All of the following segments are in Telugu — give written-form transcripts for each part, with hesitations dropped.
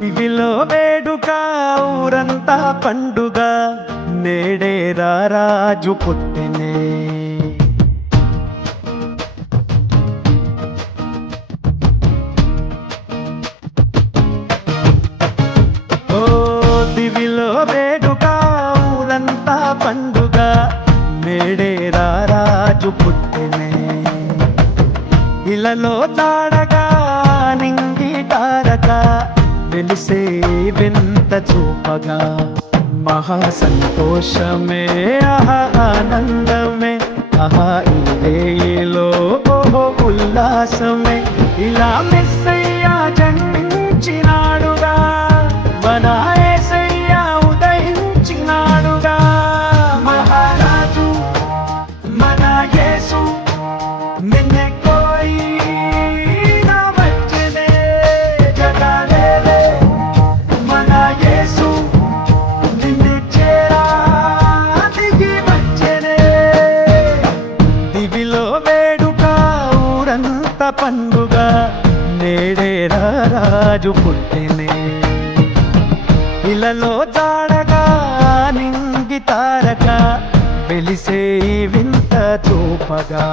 దివిలో వేడుక ఊరంతా పండుగ నేడే రాజు పుట్టినే. ఓ దివిలో వేడుక ఊరంతా పండుగ నేడే రాజు పుట్టినే. ఇలలో తాడగా నింగి తారక వెలిసే వింత చూపగా మహా సంతోషమే ఆహా ఆనందమే ఆహా ఇదేలో ఓహో ఉల్లాసమే. ఇలా మెస్సయ్యా జన్మించినాడుగా మన యేసయ్యా ఉదయించినాడుగా. మహారాజు మన యేసు నిన్నే కోయి పండుగ నేడే రాజు పుట్టినే. ఇలలో జాడగా నింగి తారక వెలిసే వింత చూపగా.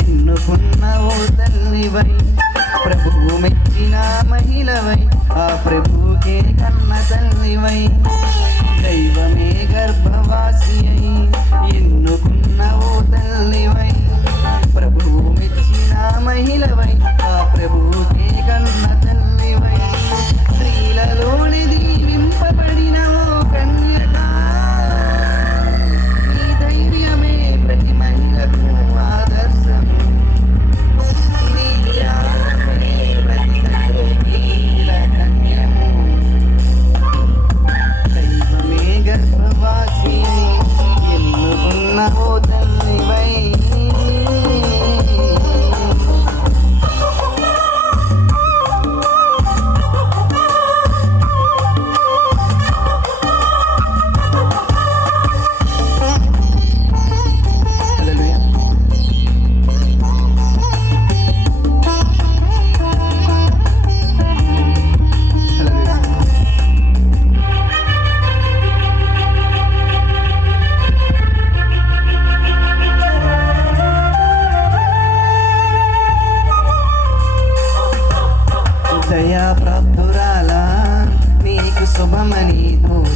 ఎన్నుకున్న ఓ తల్లివై ప్రభువు మెచ్చిన మహిళవై ఆ ప్రభుకే కన్న తల్లివై. దైవమే గర్భవాసి అయి ఎన్నుకున్న ఓ తల్లివై ప్రభువు మెచ్చిన మహిళవై ఆ ప్రభుకే కన్న తల్లివై. స్త్రీలలోని దీవింపబడిన ఓ కన్యక నీ ధైర్యమే ప్రతి మహిళకు ఆదర్శం. నీ త్యాగమే ప్రతి తల్లికి కన్యము. దైవమే గర్భవాసి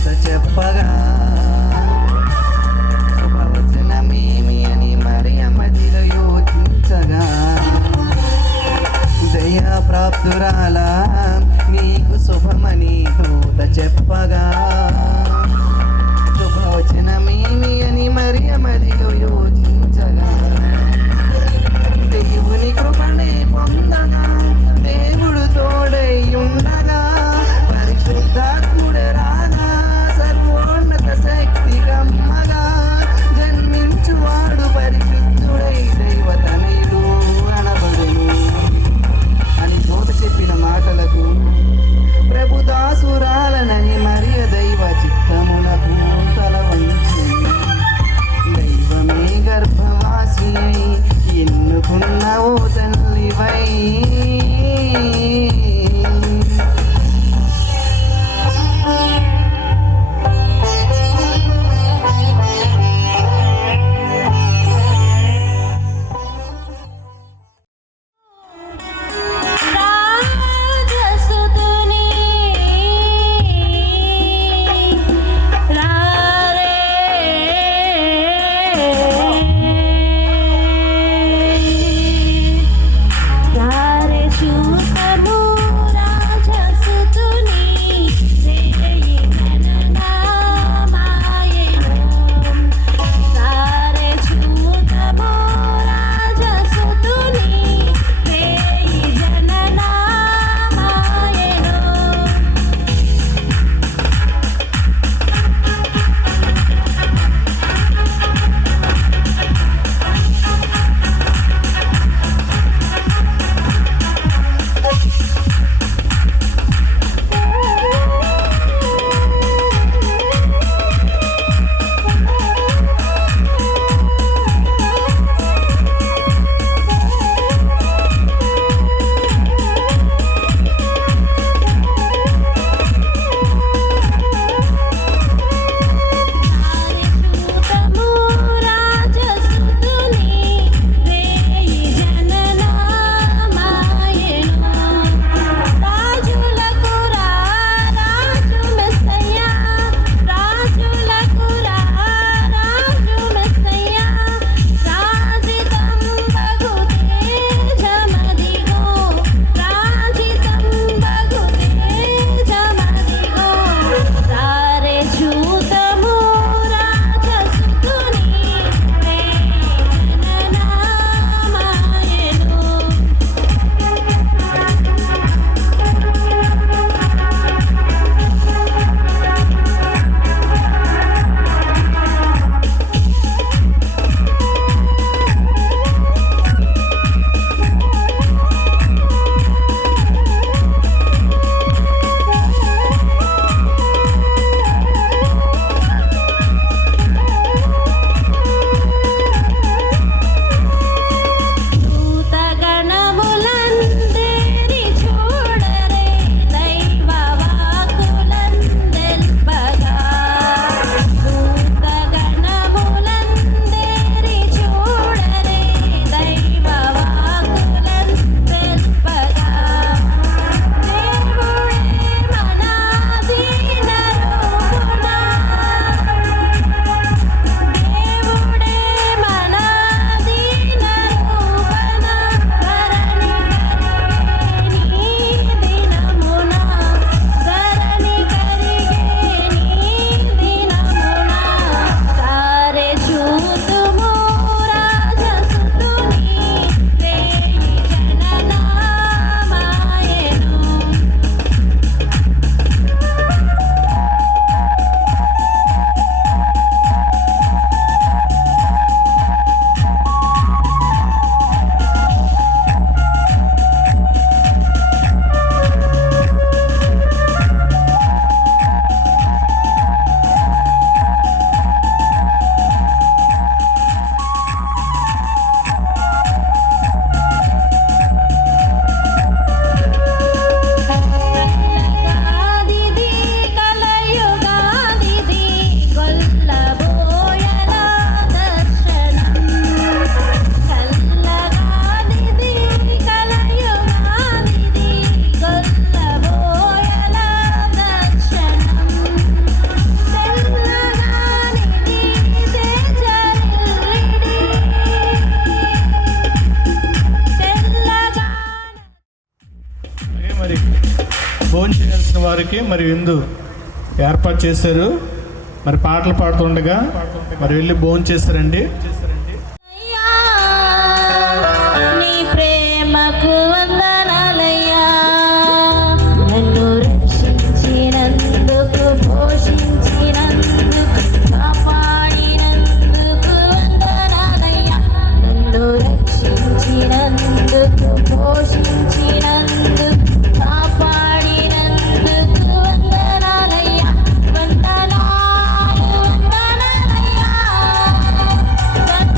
దూత చెప్పగా శుభవచనమేమి అని మరియ మదిలో యోచించగా దయా ప్రాప్తురాలా నీకు శుభమని దూత చెప్పగా శుభవచనమేమి అని మరియ మదిలో యోచించగా దేవుని కృపనే పొందగా దేవుడు తోడై ఉండగా పరిశుద్ధాత్ముడు రాగా సర్వోన్నత శక్తి కమ్మగా జన్మించువాడు పరిశుద్ధుడై దైవతనయుడు అనబడును అని దూత చెప్పిన మాటలకు ప్రభుదాసురాలనని మరియ వారికి మరి విందు ఏర్పాటు చేశారు. మరి పాటలు పాడుతుండగా మరి వెళ్ళి భోజనం చేస్తారండి. అయ్యా, నీ ప్రేమకు వందనాలయ్యా, నన్ను రక్షించినందుకు, పోషించినందుకు, కాపాడినందుకు వందనాలయ్యా, నన్ను రక్షించినందుకు, పోషించినందుకు, కాపాడినందుకు వందనాలయ్యా, వందనాలు వందనాలయ్యా, వందనాలు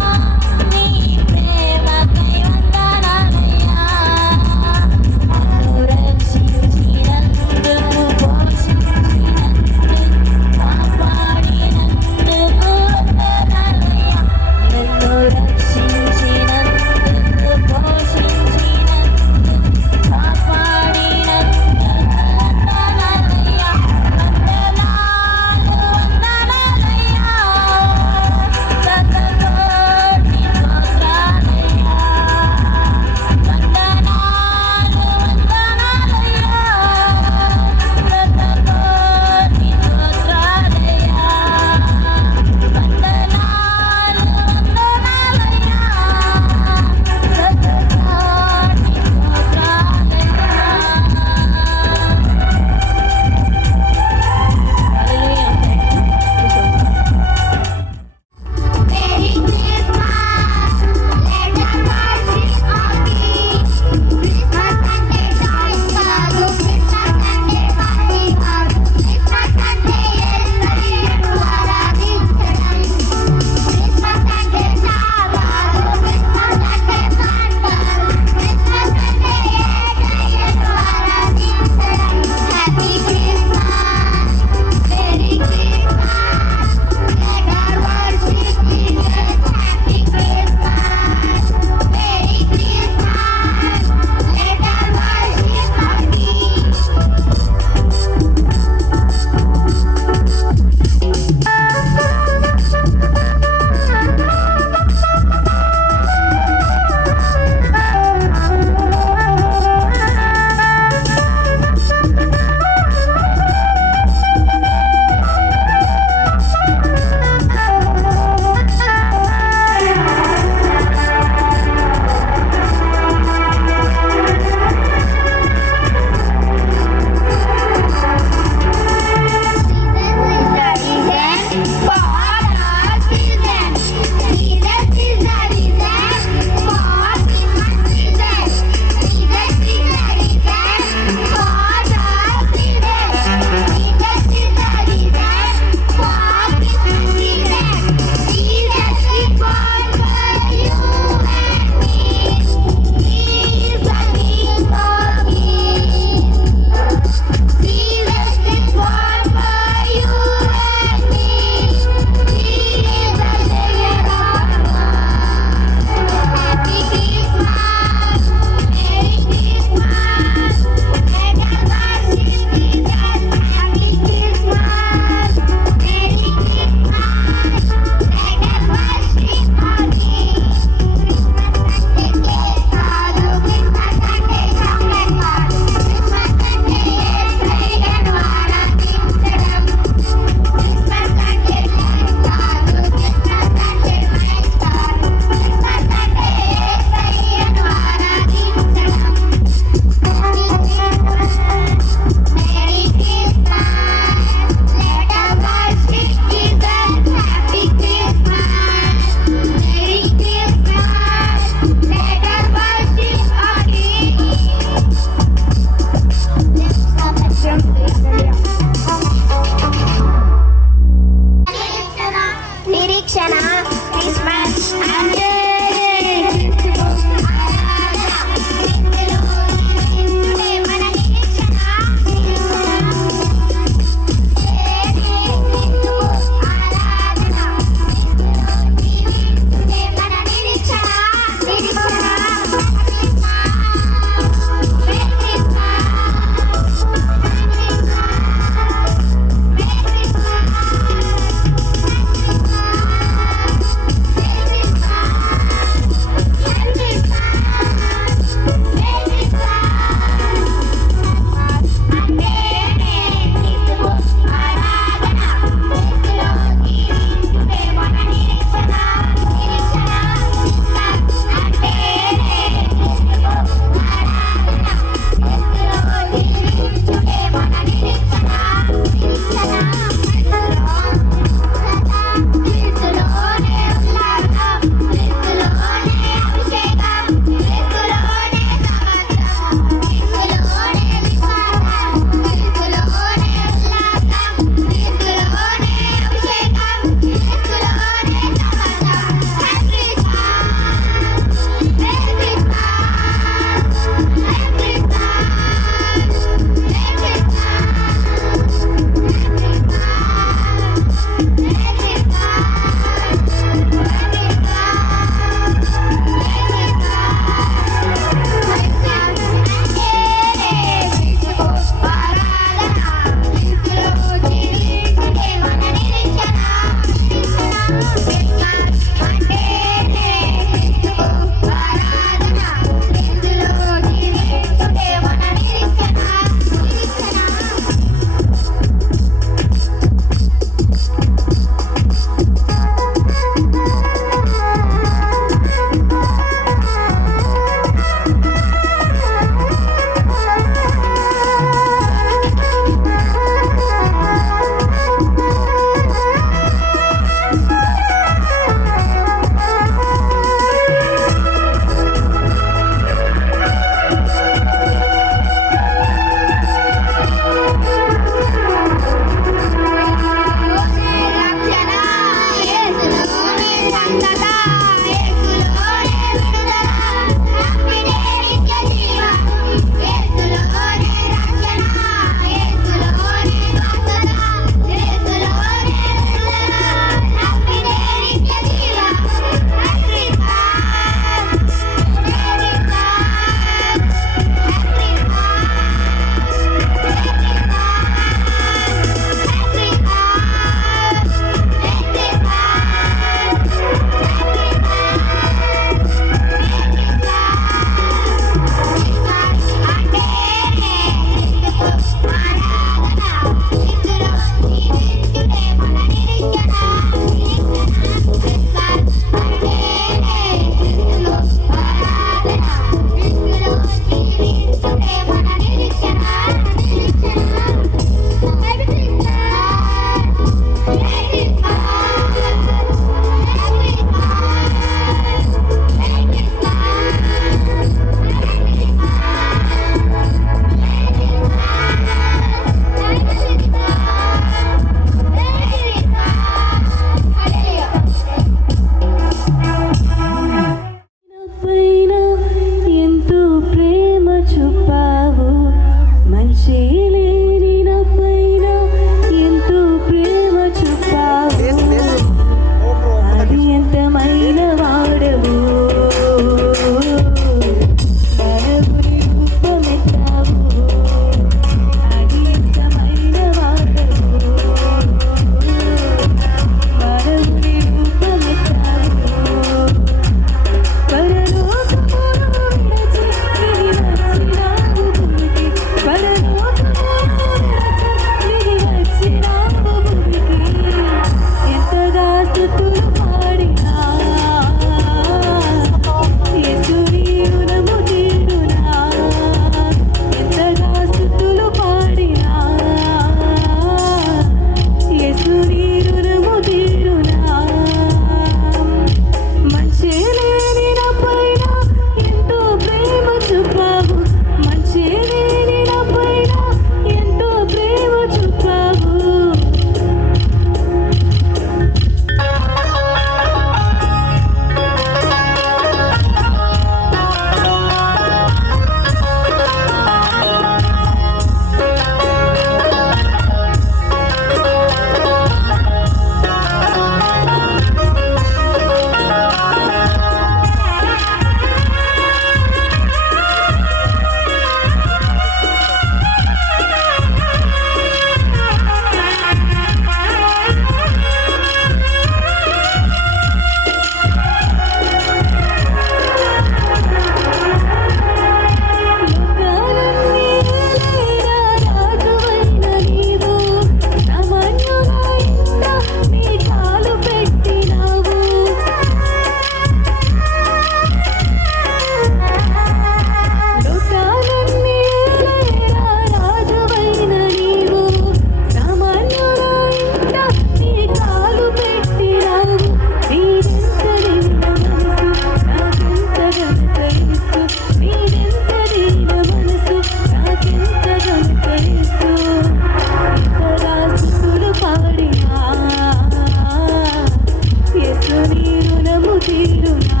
తీరునా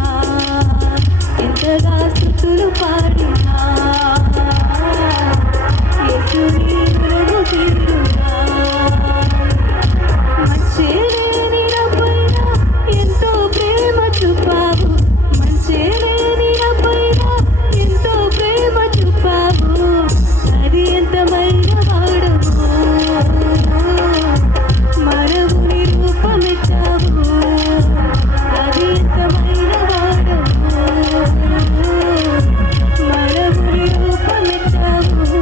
ఎంతగా స్తుతులు పాడినా యేసుని వెలుగు తీరునా మంచి లేని పైన ఎంతో ప్రేమ చూపావు మంచి లేని పైన ఎంతో ప్రేమ చూపావు అది ఎంతమైన వాడవు మరవుని రూపమిచ్చావు అది ఎంతమైన వాడవు మరవుని రూపమిచ్చావు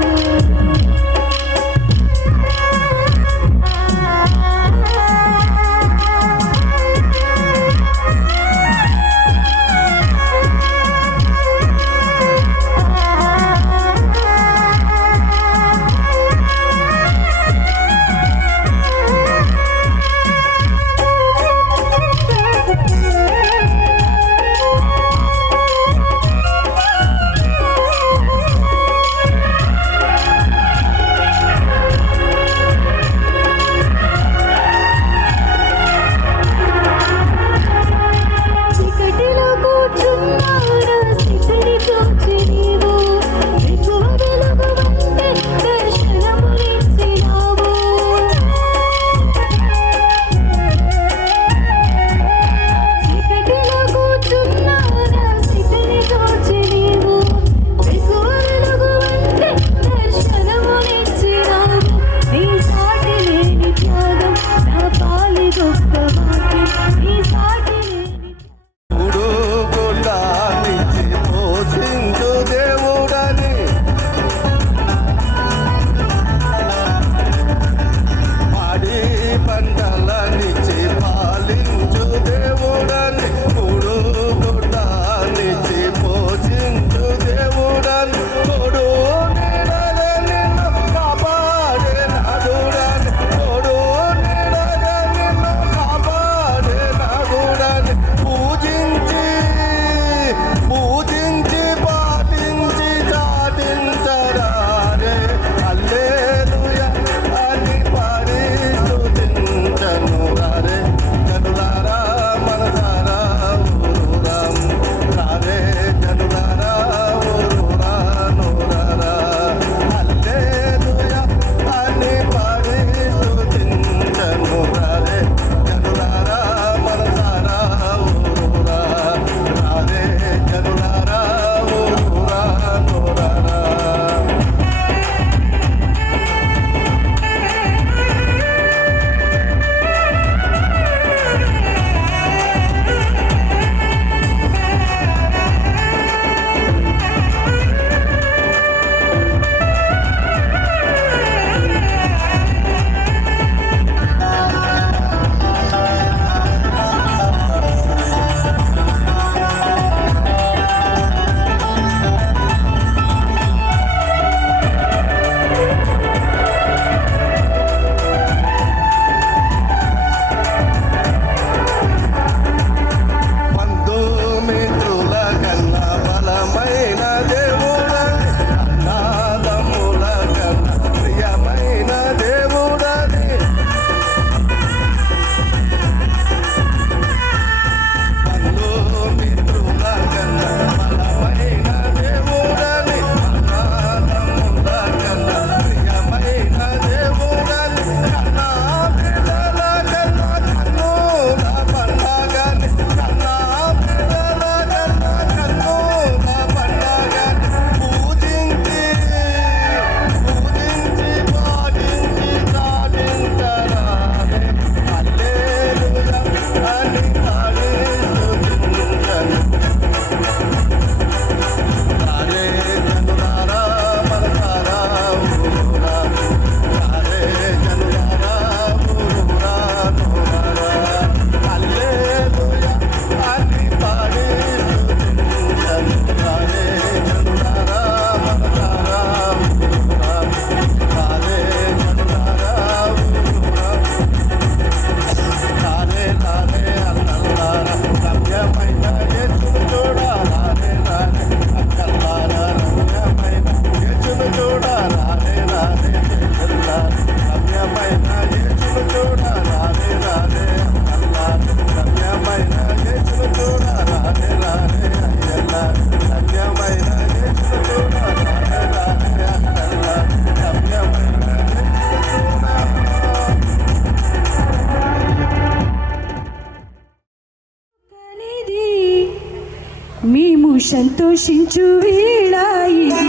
సంతోషించు వేళ ఇది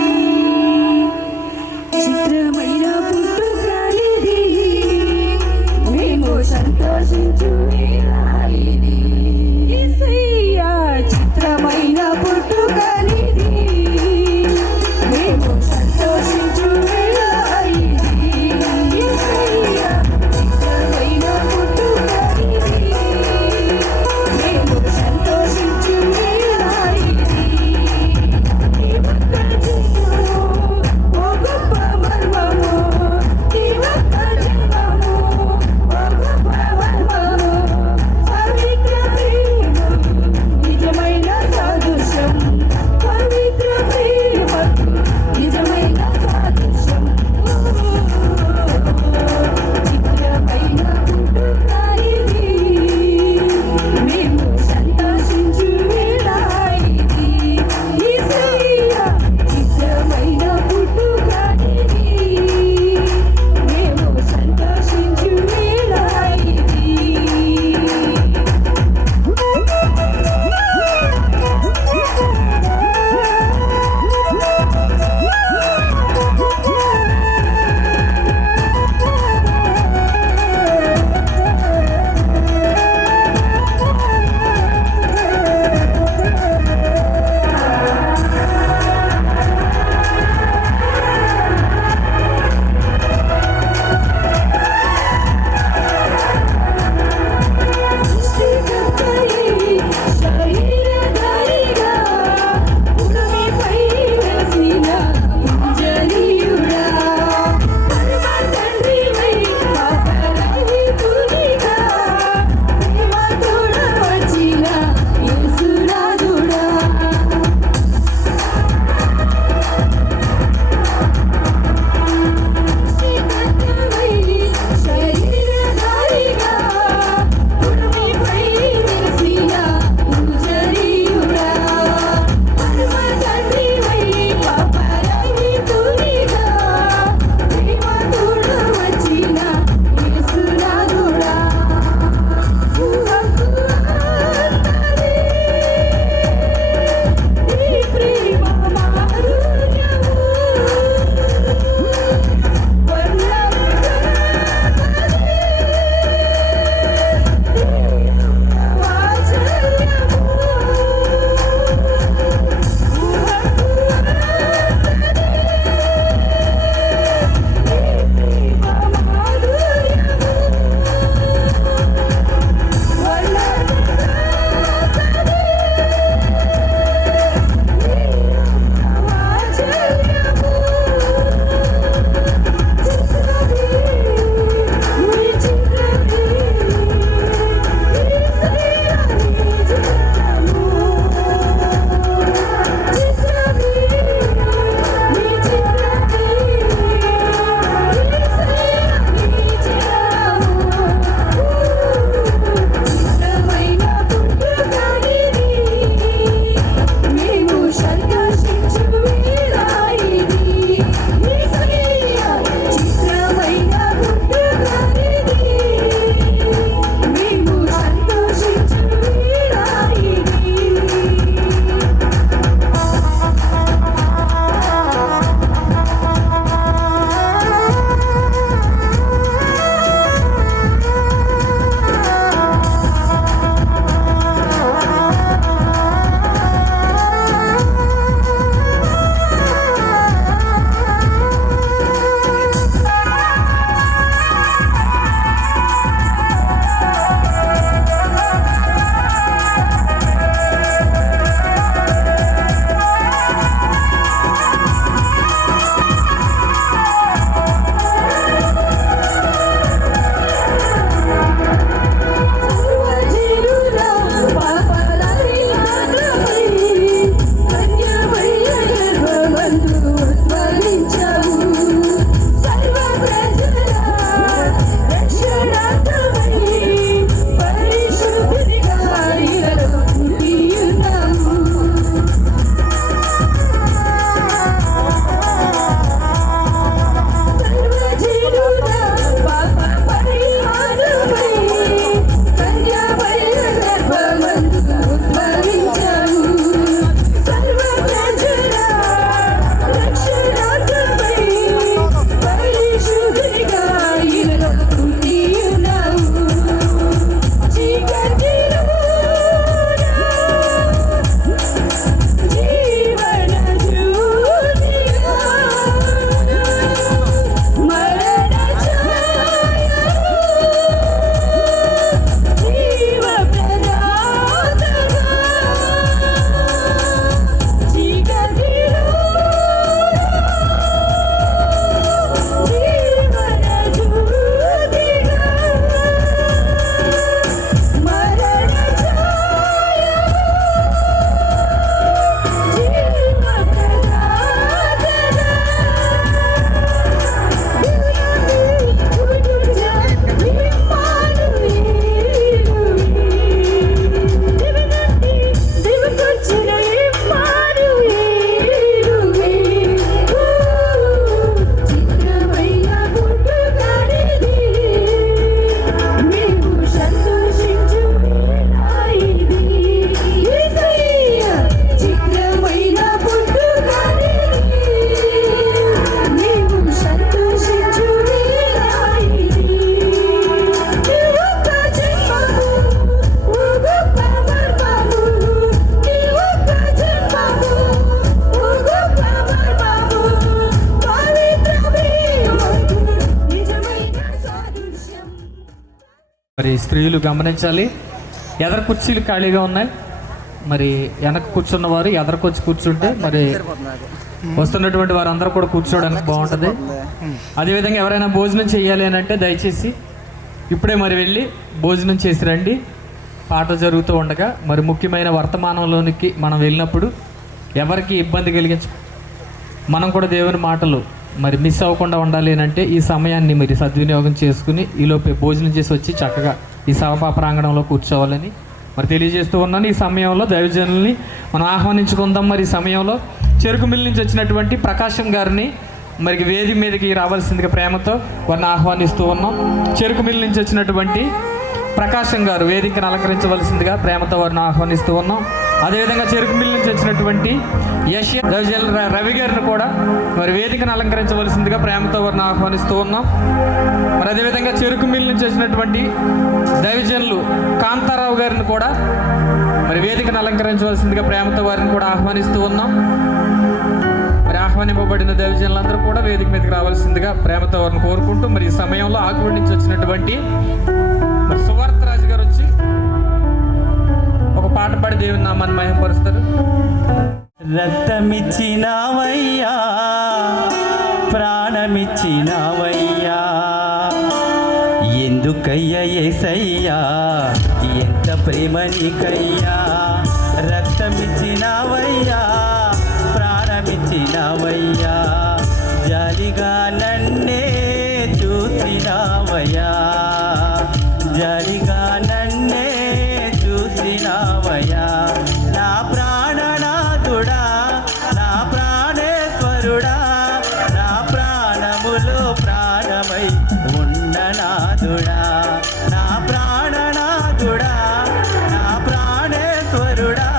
చిత్రమైన పుట్టుక ఇది మేము సంతోషించు వేళ ఇది యేసయ్యా చిత్రమైన పుట్టుక ఇది మేము సంతోషించు వేళ ఇది యేసయ్యా చిత్రమైన పుట్టుక ఇది మేము సంతోషించు వేళ ఇది నీ ఒక్క జీవము ఓ గొప్ప మర్మము నీ ఒక్క జీవము ఓ గొప్ప మర్మము స్త్రీలు గమనించాలి. ఎదర కుర్చీలు ఖాళీగా ఉన్నాయి. మరి వెనక కూర్చున్నవారు ఎదరకొచ్చి కూర్చుంటే మరి వస్తున్నటువంటి వారందరూ కూడా కూర్చోవడానికి బాగుంటుంది. అదేవిధంగా ఎవరైనా భోజనం చేయాలి అని అంటే దయచేసి ఇప్పుడే మరి వెళ్ళి భోజనం చేసి రండి. పాట జరుగుతూ ఉండగా మరి ముఖ్యమైన వర్తమానంలోనికి మనం వెళ్ళినప్పుడు ఎవరికి ఇబ్బంది కలిగించ మనం కూడా దేవుని మాటలు మరి మిస్ అవ్వకుండా ఉండాలి అని అంటే ఈ సమయాన్ని మీరు సద్వినియోగం చేసుకుని ఈలోపే భోజనం చేసి వచ్చి చక్కగా ఈ సభా ప్రాంగణంలో కూర్చోవాలని మరి తెలియజేస్తూ ఉన్నాను. ఈ సమయంలో దైవజనుల్ని మనం ఆహ్వానించుకుందాం. మరి ఈ సమయంలో చెరుకు మిల్ నుంచి వచ్చినటువంటి ప్రకాశం గారిని మరి వేది మీదకి రావాల్సిందిగా ప్రేమతో వారిని ఆహ్వానిస్తూ ఉన్నాం. చెరుకు మిల్ నుంచి వచ్చినటువంటి ప్రకాశం గారు వేదికను అలంకరించవలసిందిగా ప్రేమతో వారిని ఆహ్వానిస్తూ ఉన్నాం. అదేవిధంగా చెరుకు మిల్ నుంచి వచ్చినటువంటి రవి గారిని కూడా మరి వేదికను అలంకరించవలసిందిగా ప్రేమతో వారిని ఆహ్వానిస్తూ ఉన్నాం. మరి అదేవిధంగా చెరుకు మిల్ నుంచి వచ్చినటువంటి దైవజనులు కాంతారావు గారిని కూడా మరి వేదికను అలంకరించవలసిందిగా ప్రేమతో వారిని కూడా ఆహ్వానిస్తూ ఉన్నాం. మరి ఆహ్వానింపబడిన దైవజనులందరూ కూడా వేదిక మీదకి రావాల్సిందిగా ప్రేమతో వారిని కోరుకుంటూ మరి ఈ సమయంలో ఆకుపడి నుంచి వచ్చినటువంటి మరి సువార్త రాజు గారు వచ్చి ఒక పాట పాడి దేవుని నామాన్ని మహిమపరుస్తారు. రక్తమిచ్చినావయ్యా, ప్రాణమిచ్చినావయ్యా, ఎందుకయ్యా యేసయ్యా ఎంత ప్రేమ నీకయ్యా. రక్తమిచ్చినావయ్యా, ప్రాణమిచ్చినావయ్యా, జాలిగా నన్నే చూసినావయ్యా, జాలిగా నన్నే చూసినావయ్యా. నా ప్రాణనాథుడా, నా ప్రాణేశ్వరుడా, నా ప్రాణములో ప్రాణమై ఉన్ననాథుడా, నా ప్రాణనాథుడా, నా ప్రాణేశ్వరుడా,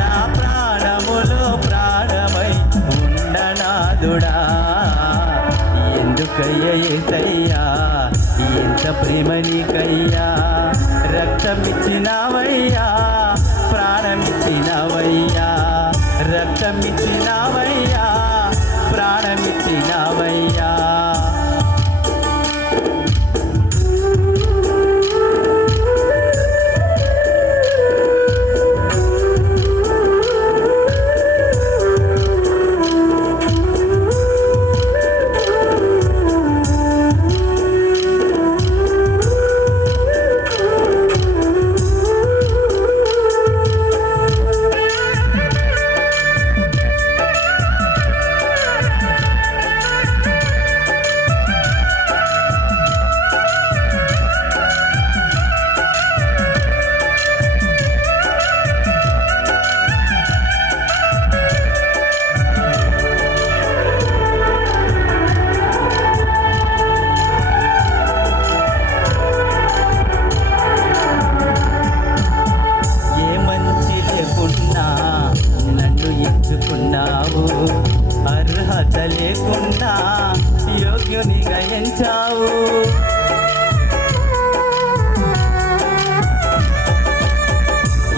నా ప్రాణములో ప్రాణమై ఉన్ననాథుడా. ఎందుకయ్యా యేసయ్యా ఎంత ప్రేమ నీకయ్యా. రక్తమిచ్చినావయ్యా, ప్రాణమిచ్చినావయ్యా, రక్తమిచ్చినావయ్యా, ప్రాణమిచ్చినావయ్యా. అర్హత లేకున్నా యోగ్యునిగా ఎంచావు.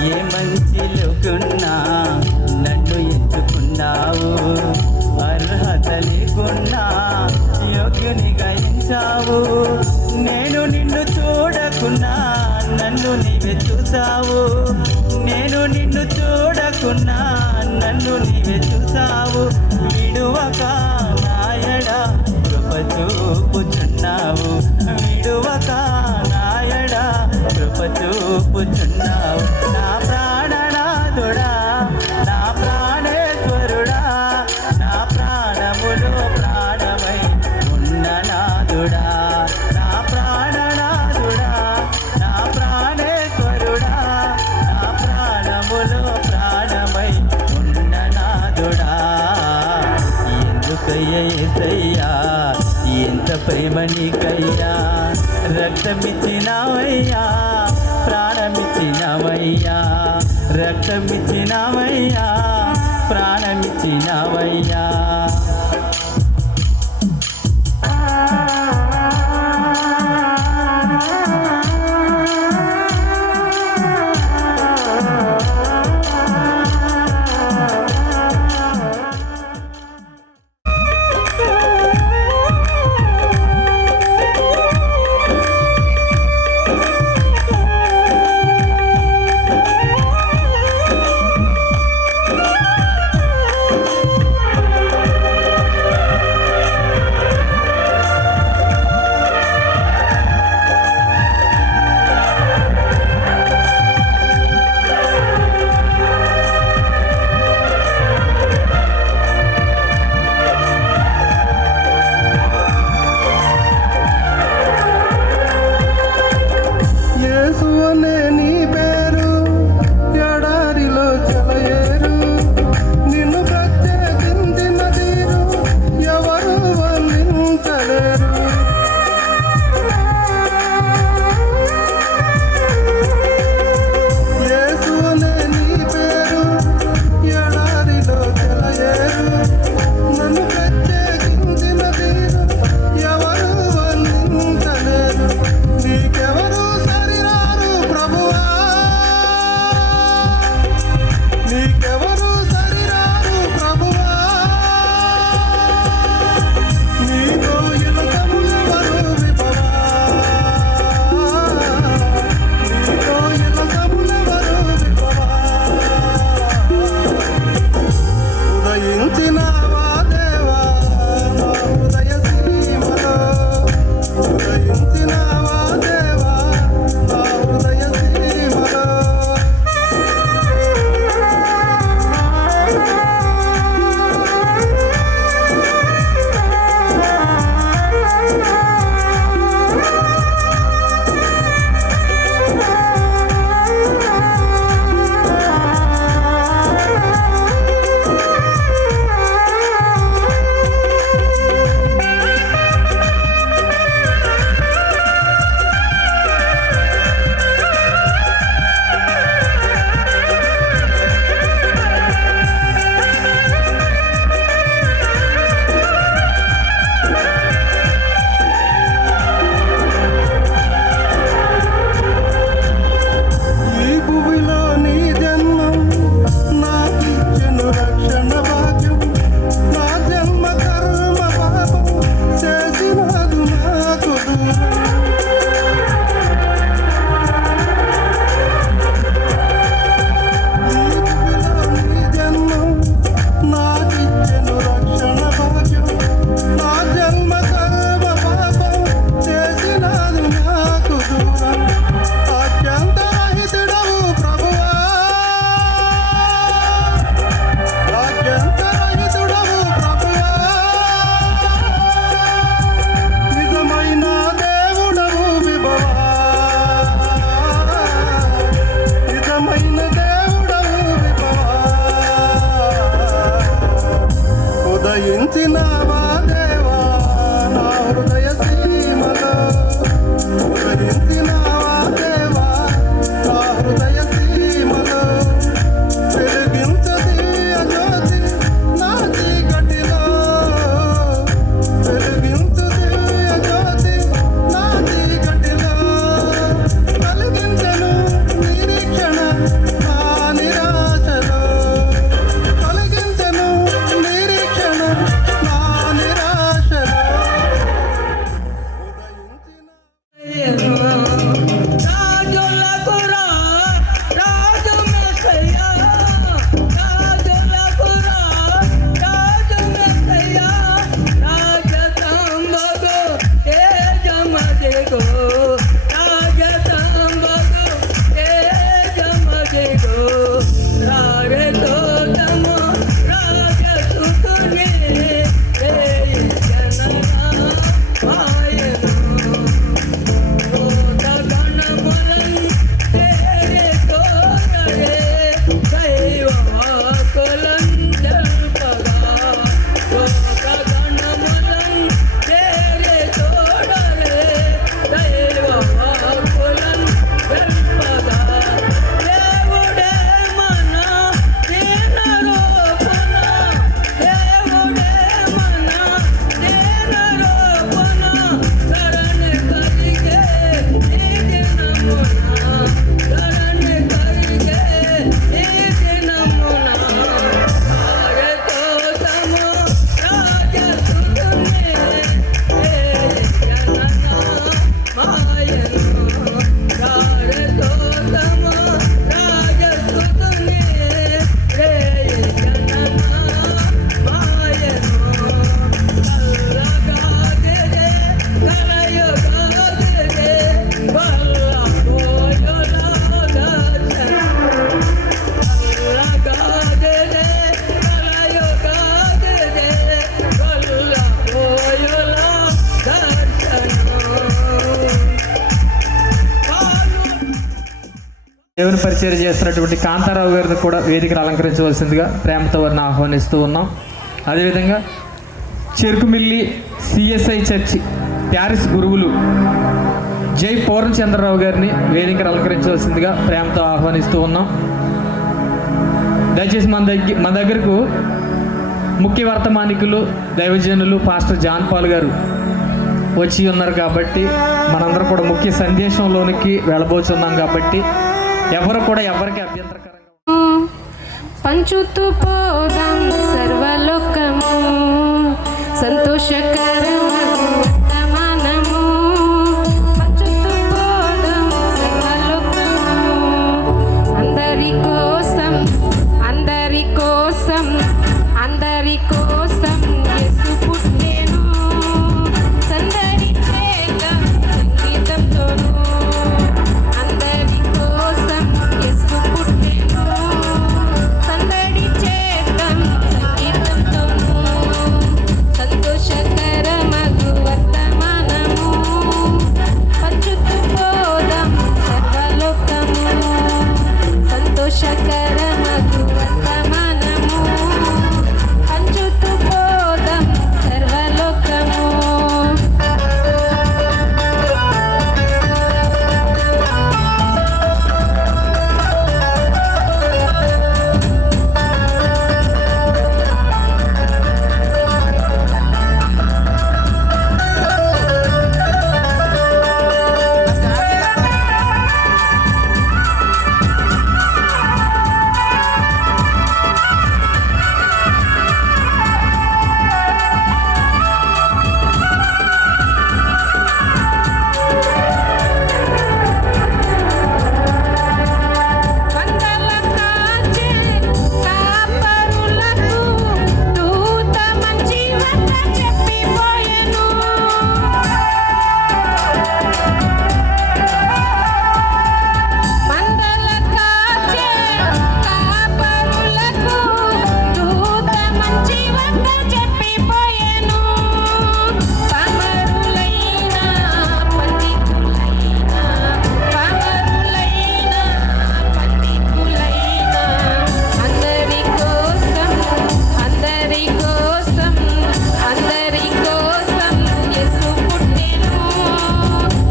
ఏ మంచి లేకున్నా నన్ను ఎంచుకున్నావు. అర్హత లేకున్నా యోగ్యునిగా ఎంచావు. నేను నిన్ను చూడకున్నా నన్ను నీవే చూసావు. నేను నిన్ను చూడకున్నా నన్ను నీవే చూసావు. విడువక నాయడా కృప చూపుచున్నావు. విడువక నాయడా కృప చూపుచున్నావు. నా ప్రాణనాథుడా, నా ప్రాణేశ్వరుడా, నా ప్రాణములో ప్రాణమై ఉన్ననాథుడా, నా ప్రాణనాథుడా, నా ప్రాణేశ్వరుడా, నా ప్రాణములో ప్రాణమై ఉన్ననాథుడా. ఎందుకయ్యా యేసయ్యా ఎంత ప్రేమ నీకయ్యా. రక్తమిచ్చినావయ్యా, ప్రాణమిచ్చినావయ్యా, రక్తమిచ్చినావయ్యా, ప్రాణమిచ్చినావయ్యా. దేవుని పరిచయం చేస్తున్నటువంటి కాంతారావు గారిని కూడా వేదికను అలంకరించవలసిందిగా ప్రేమతో వారిని ఆహ్వానిస్తూ ఉన్నాం. అదేవిధంగా చెరుకుమిల్లి సిఎస్ఐ చర్చి ప్యారిస్ గురువులు జై పూర్ణచంద్రరావు గారిని వేదికను అలంకరించవలసిందిగా ప్రేమతో ఆహ్వానిస్తూ ఉన్నాం. దయచేసి మన దగ్గరకు ముఖ్య వర్తమానికులు దైవజనులు పాస్టర్ జాన్ పాల్ గారు వచ్చి ఉన్నారు కాబట్టి మనందరం కూడా ముఖ్య సందేశంలోనికి వెళ్ళబోతున్నాం కాబట్టి ఎవరు కూడా ఎవరికి అభ్యంతరకరంగా పంచుతూ పోదాం సర్వలోకము సంతోషకరము వర్తమానము పంచుతూ పోదాం సర్వలోకము అందరి కోసం అందరి కోసం అందరి కోసం యేసు పుట్టెను సందడి చేద్దాం సంగీతంతోను అందరి కోసం యేసు పుట్టెను సందడి చేద్దాం సంగీతంతోను సంతోషకరమగు వర్తమానము పంచుతూ పోదాం సర్వలోకము సంతోషకరమగు వర్తమానము పంచుతూ పోదాం సర్వలోకము వందల కాచే కాపరులకు దూత మంచి వార్త చెప్పిపోయెను మందల కాచే కాపరులకు దూత మంచి వార్త చెప్పిపోయెను పామరులైన పండితులైన పామరులైన పండితులైన అందరి కోసం అందరి కోసం అందరి కోసం యేసు పుట్టెను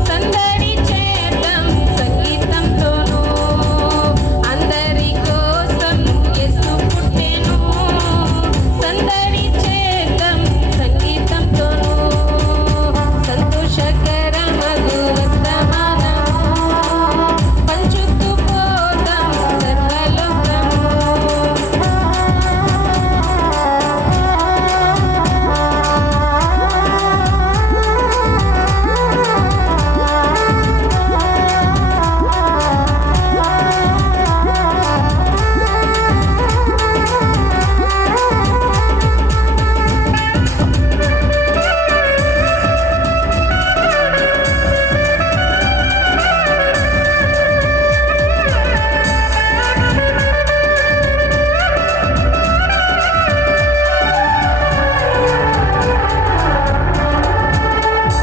సందడి చేద్దాం సంగీతంతోను అందరి కోసం యేసు పుట్టెను సందడి చేద్దాం సంగీతంతోను సంతోషకరమగు వర్తమానము పంచుతూ పోదాం సర్వలోకము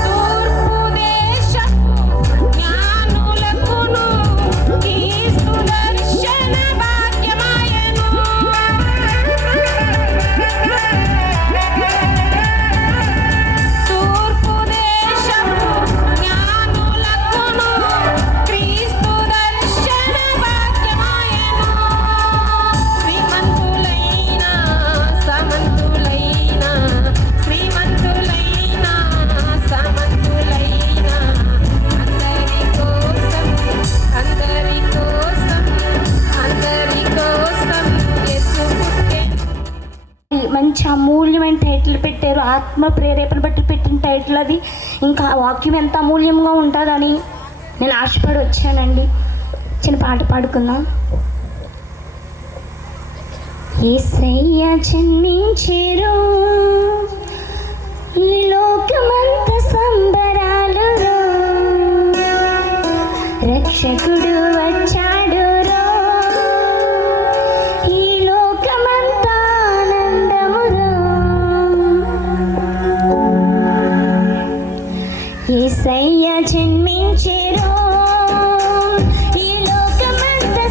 తూర్పు దేశపు జ్ఞానులకును క్రీస్తు దర్శన భాగ్యమాయెను తూర్పు దేశపు జ్ఞానులకును క్రీస్తు దర్శన భాగ్యమాయెను శ్రీమంతులైన సమంతులైన శ్రీమంతులైన సమంతులైన అందరి కోసం అందరి కోసం అందరి కోసం యేసు పుట్టెను మంచి అమూల్యమైన టైటిల్ పెట్టారు. ఆత్మ ప్రేరేపణ బట్టి పెట్టిన టైటిల్ అది. ఇంకా ఆ వాక్యం ఎంత అమూల్యంగా ఉంటుందని నేను ఆశపడి వచ్చానండి. చిన్న పాట పాడుకుందాం. యేసయ్య జన్మించెను ఈ లోకమంత సంబరాలు రక్షకుడు వచ్చాడు ఈ లోకమంతా ఆనందమురో యేసయ్య జన్మించెను ఈ లోకమంతా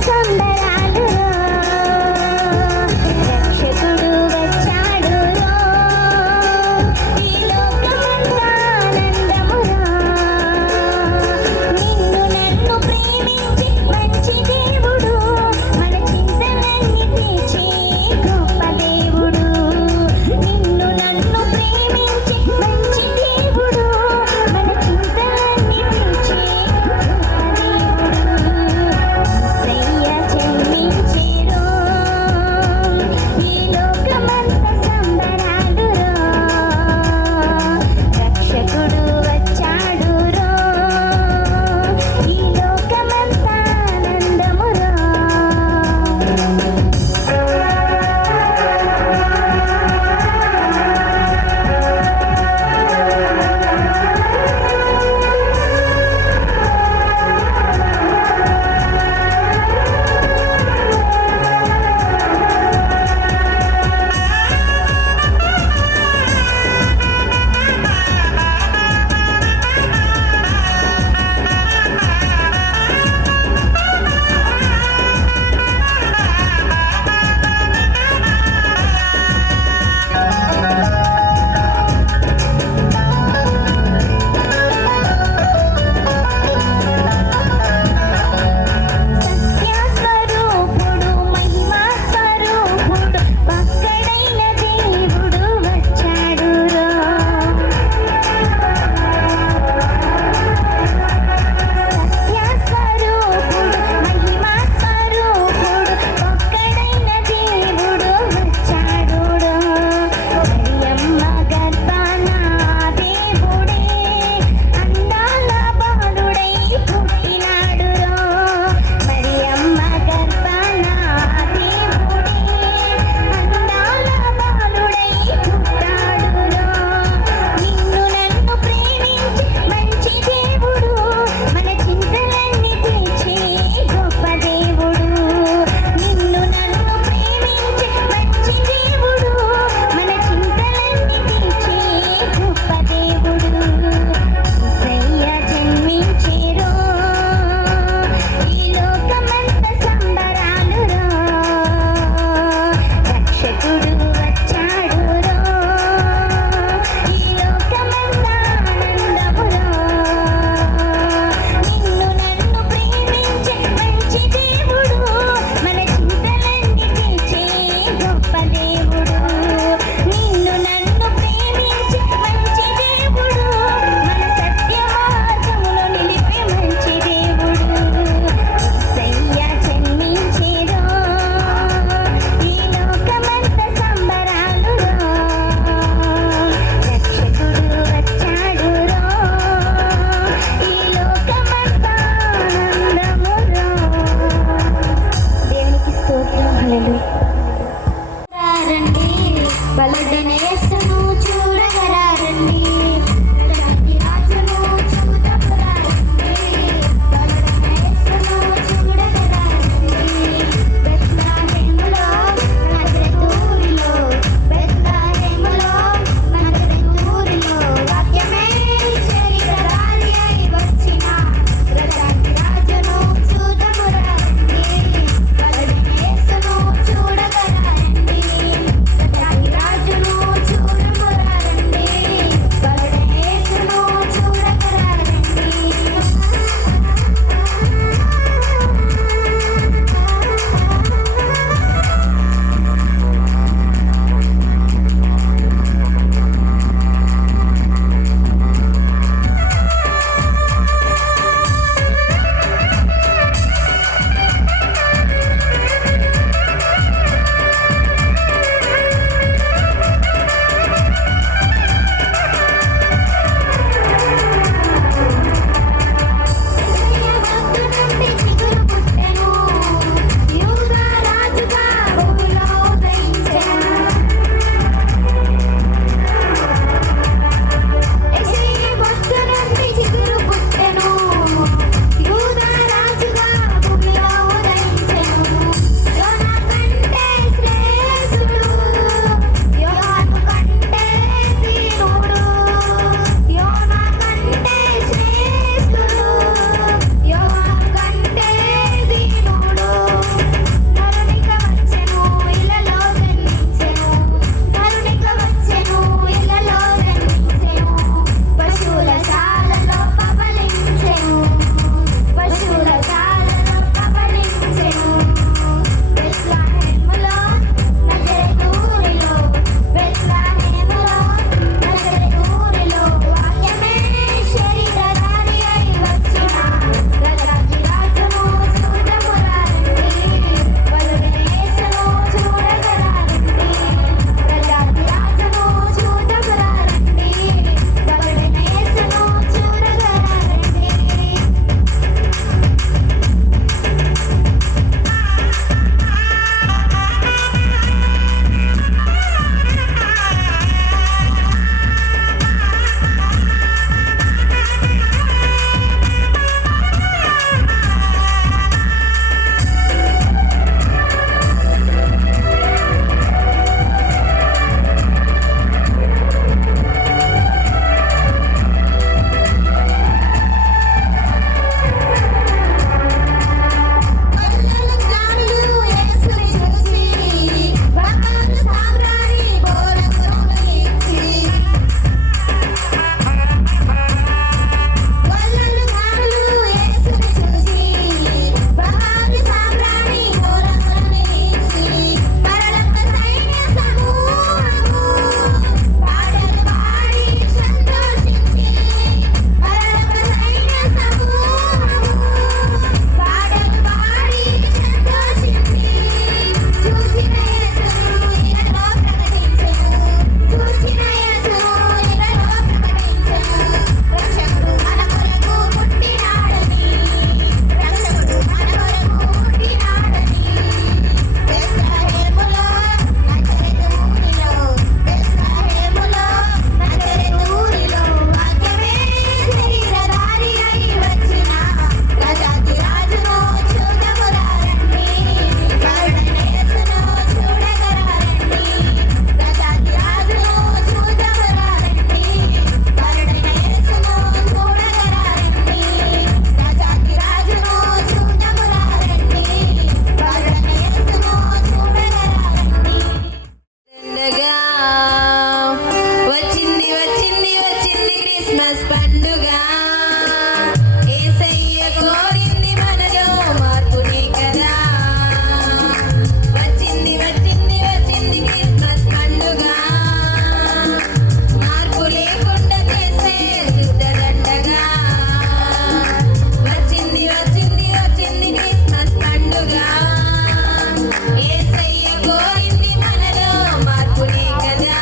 యేసయ్య కోరింది మనలో మార్పునే కదా.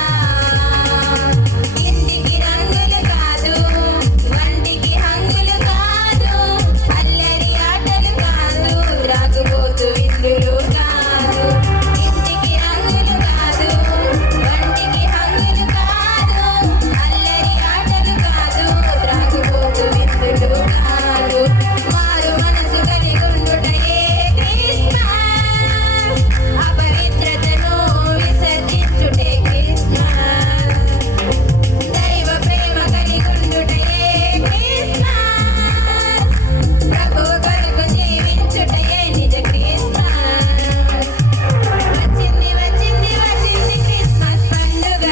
ఇంటికి రంగులు కాదు, వంటికి హంగులు కాదు, అల్లరి ఆటలు కాదు, రాకపోతు విందులు కాదు. ఇంటికి రంగులు కాదు, వంటికి హంగులు కాదు, అల్లరి ఆటలు కాదు, రాకపోతు విందులు కాదు. మారు మనసు కలిగి ఉండుటయే క్రిస్మస్, అపవిత్రతను విసర్జించుటే క్రిస్మస్. దైవ ప్రేమ కలిగి ఉండుటయే క్రిస్మస్, ప్రభువు కొరకు జీవించుటయే నిజ క్రిస్మస్. వచ్చింది వచ్చింది వచ్చింది క్రిస్మస్ పండుగ,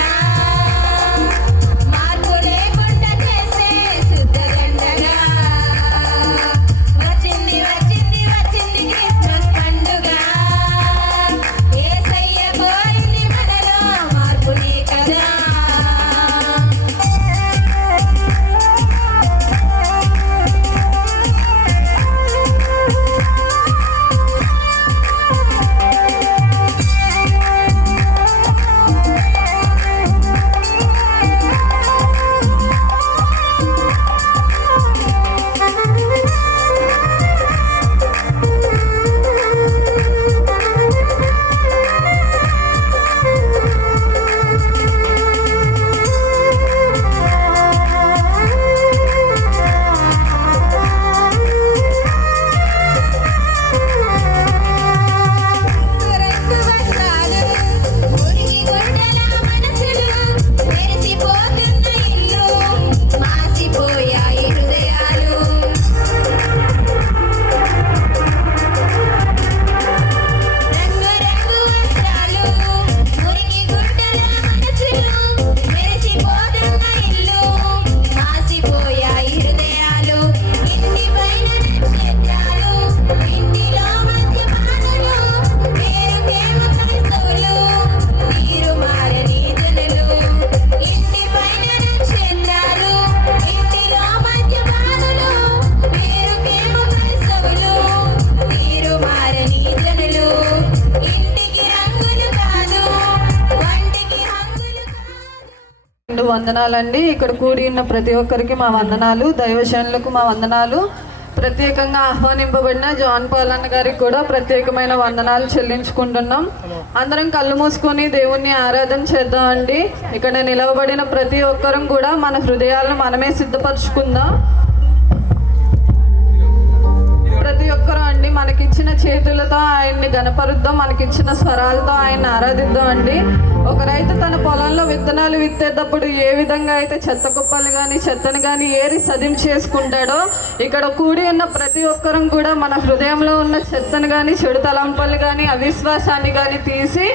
మార్పు లేకుండా చేసే శుద్ధ గంటగా. వచ్చింది వచ్చింది వచ్చింది క్రిస్మస్ పండుగ, యేసయ్య కోరింది మనలో మార్పునే కదా. రంగు వస్త్రాలు, మురికి గుడ్డల మనసులు, మెరిసిపోతున్న ఇల్లు, మాసిపోయాయి హృదయాలు. రంగు రంగు వస్త్రాలు, మురికి గుడ్డల మనసులు, మెరిసిపోతున్న ఇల్లు, మాసిపోయాయి హృదయాలు. ఇంటి పైన నక్షత్రాలు, ఇంటిలో మద్యపానులు, పేరుకేమో క్రైస్తవులు, వీరు మారని జనులు. ఇంటి పైన నక్షత్రాలు, ఇంటిలో మద్యపానులు, పేరుకేమో క్రైస్తవులు, వీరు మారని జనులు. ఇంటికి రంగులు కాదు, వంటికి హంగులు కాదు. వందనాలండి. ఇక్కడ కూడి ఉన్న ప్రతి ఒక్కరికి మా వందనాలు, దైవజనులకు మా వందనాలు. ప్రత్యేకంగా ఆహ్వానింపబడిన జాన్ పాల్ అన్న గారికి కూడా ప్రత్యేకమైన వందనాలు చెల్లించుకుంటున్నాం. అందరం కళ్ళు మూసుకొని దేవుణ్ణి ఆరాధన చేద్దామండి. ఇక్కడ నిలవబడిన ప్రతి ఒక్కరం కూడా మన హృదయాలను మనమే సిద్ధపరచుకుందాం. ప్రతి ఒక్కరూ అండి మనకిచ్చిన చేతులతో ఆయన్ని గణపరుద్దాం, మనకిచ్చిన స్వరాలతో ఆయన్ని ఆరాధిద్దాం అండి. ఒక రైతు తన పొలంలో విత్తనాలు విత్తేటప్పుడు ఏ విధంగా అయితే చెత్త కుప్పలు కానీ చెత్తను కానీ ఏరి సదిం చేసుకుంటాడో, ఇక్కడ కూడి ఉన్న ప్రతి ఒక్కరం కూడా మన హృదయంలో ఉన్న చెత్తను కానీ చెడు తలంపలు కానీ అవిశ్వాసాన్ని కానీ తీసి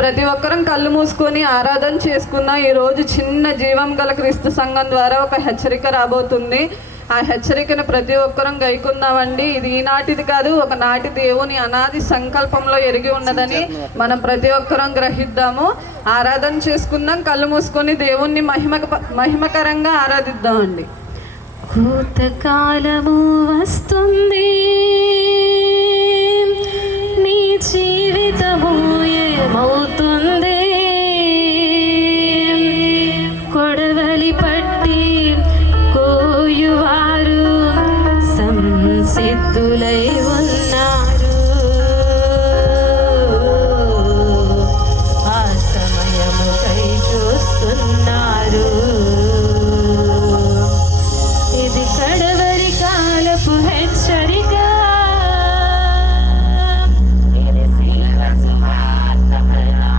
ప్రతి ఒక్కరం కళ్ళు మూసుకొని ఆరాధన చేసుకుందాం. ఈరోజు చిన్న జీవం గల క్రీస్తు సంఘం ద్వారా ఒక హెచ్చరిక రాబోతుంది. ఆ హెచ్చరికను ప్రతి ఒక్కరం గైకుందామండి. ఇది ఈనాటిది కాదు, ఒకనాటి దేవుని అనాది సంకల్పంలో ఎరిగి ఉన్నదని మనం ప్రతి ఒక్కరం గ్రహిద్దాము. ఆరాధన చేసుకుందాం, కళ్ళు మూసుకొని దేవుణ్ణి మహిమకరంగా ఆరాధిద్దామండి. భూతకాలము వస్తుంది, నీ జీవితము ఏమవుతుంది? కొడవలి పట్టి కోయువారు సంసిద్ధులై ఉన్నారు. ఆ సమయముకై చూస్తున్నారు. ఇది కడవరి కాలపు హెచ్చరిక. ఇది శిలువ సువార్త ప్రయాణ.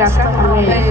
గాక ఆమేన్.